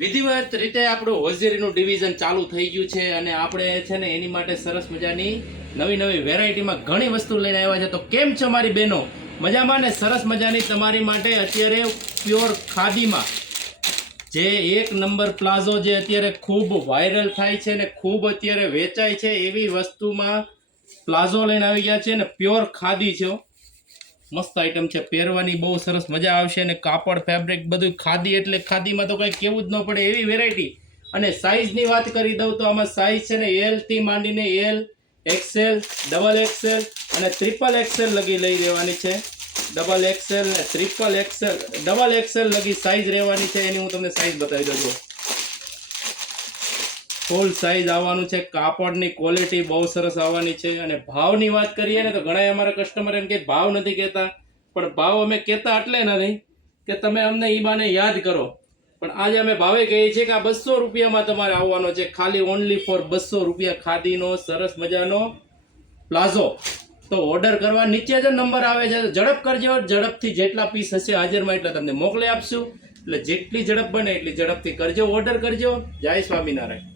વિધિવત રીતે આપણું હોજરીનું ડિવિઝન ચાલુ થઈ ગયું છે અને આપણે છે ને એની માટે સરસ મજાની નવી વેરાયટીમાં ઘણી વસ્તુ લઈને આવ્યા છે. તો કેમ છો મારી બહેનો? મજામાં ને? સરસ મજાની તમારી માટે અત્યારે પ્યોર ખાદીમાં જે એક નંબર પ્લાઝો જે અત્યારે ખૂબ વાયરલ થાય છે ને ખૂબ અત્યારે વેચાય છે એવી વસ્તુમાં પ્લાઝો લઈને આવી ગયા છે ને પ્યોર ખાદી છે. મસ્ત આઈટમ છે, પહેરવાની બહુ સરસ મજા આવશે અને કાપડ ફેબ્રિક બધું ખાદી એટલે ખાદીમાં તો કંઈ કેવું જ ન પડે એવી વેરાયટી. અને સાઇઝની વાત કરી દઉં તો આમાં સાઇઝ છે ને એલ થી માંડીને એલ, એક્સેલ, ડબલ એક્સેલ અને ટ્રિપલ એક્સેલ લગી લઈ રહેવાની છે. ડબલ એક્સેલ ને ટ્રિપલ એક્સેલ, ડબલ એક્સેલ લગી સાઇઝ રહેવાની છે. એની હું તમને સાઇઝ બતાવી દઉં છું. ફૂલ સાઇઝ આવવાનું છે. કાપડની ક્વોલિટી બહુ સરસ આવવાની છે. અને ભાવની વાત કરીએ ને તો ઘણા અમારા કસ્ટમર એમ કે ભાવ નથી કહેતા, પણ ભાવ અમે કહેતા એટલે નથી કે તમે અમને ઈ બાને યાદ કરો. પણ આજે અમે ભાવે કહીએ છીએ કે આ 200 રૂપિયામાં તમારે આવવાનો છે, ખાલી ઓનલી ફોર 200 રૂપિયા ખાદીનો સરસ મજાનો પ્લાઝો. તો ઓર્ડર કરવા નીચે જ નંબર આવે છે, ઝડપ કરજો. ઝડપથી જેટલા પીસ હશે હાજરમાં એટલા તમને મોકલી આપશું. એટલે જેટલી ઝડપ બને એટલી ઝડપથી કરજો, ઓર્ડર કરજો. જય સ્વામિનારાયણ.